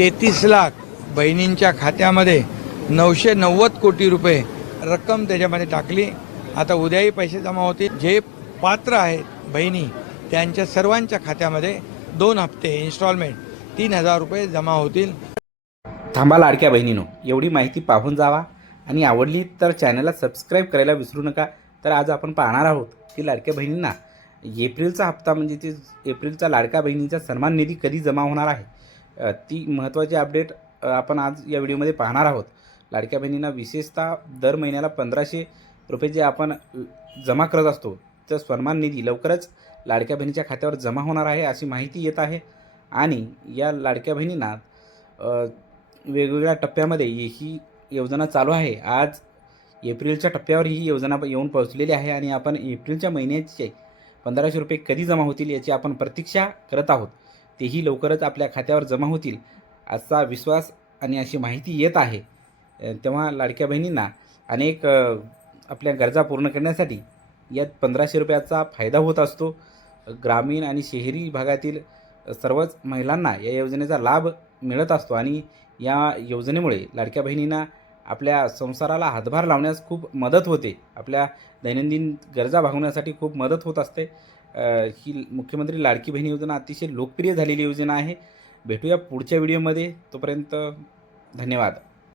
33 लाख बहिणींच्या खात्यामध्ये 990 कोटी रुपये रक्कम त्याच्यामध्ये टाकली। आता उद्याही पैसे जमा होतील। जे पात्र आहेत बहिणी त्यांच्या सर्वांच्या खात्यामध्ये 2 हप्ते इन्स्टॉलमेंट 3000 रुपये जमा होतील। थांबा लाडक्या बहिणीनो, एवढी माहिती पाहून जावा आणि आवडली तर चॅनलला सबस्क्राईब करायला विसरू नका। तर आज आपण पाहणार आहोत की लाडक्या बहिणींना एप्रिलचा हप्ता म्हणजे ते एप्रिलचा लाडक्या बहिणींचा सन्मान निधी कधी जमा होणार आहे, ती महत्त्वाची अपडेट आपण आज या व्हिडिओमध्ये पाहणार आहोत। लाडक्या बहिणींना विशेषतः दर महिन्याला 1500 रुपये जे आपण जमा करत असतो तर सन्मान निधी लवकरच लाडक्या बहिणीच्या खात्यावर जमा होणार आहे अशी माहिती येत आहे। आणि या लाडक्या बहिणींना वेगवेगळ्या टप्प्यामध्ये ही योजना चालू आहे। आज एप्रिलच्या टप्प्यावर ही योजना येऊन पोहोचलेली आहे आणि आपण एप्रिलच्या महिन्याचे 1500 रुपये कधी जमा होतील याची आपण प्रतीक्षा करत आहोत। तेही लवकरच आपल्या खात्यावर जमा होतील असा विश्वास आणि अशी माहिती येत आहे। तेव्हा लाडक्या बहिणींना अनेक आपल्या गरजा पूर्ण करण्यासाठी यात 1500 रुपयाचा फायदा होत असतो। ग्रामीण आणि शहरी भागातील सर्वच महिलांना या योजनेचा लाभ मिळत असतो आणि या योजनेमुळे लाडक्या बहिणींना आपल्या संसाराला हातभार लावण्यास खूप मदत होते। आपल्या दैनंदिन गरजा भागवण्यासाठी खूप मदत होत असते। ही मुख्यमंत्री लाडकी बहीण योजना अतिशय लोकप्रिय झालेली योजना आहे। भेटूया पुढच्या व्हिडिओमध्ये, तोपर्यंत धन्यवाद।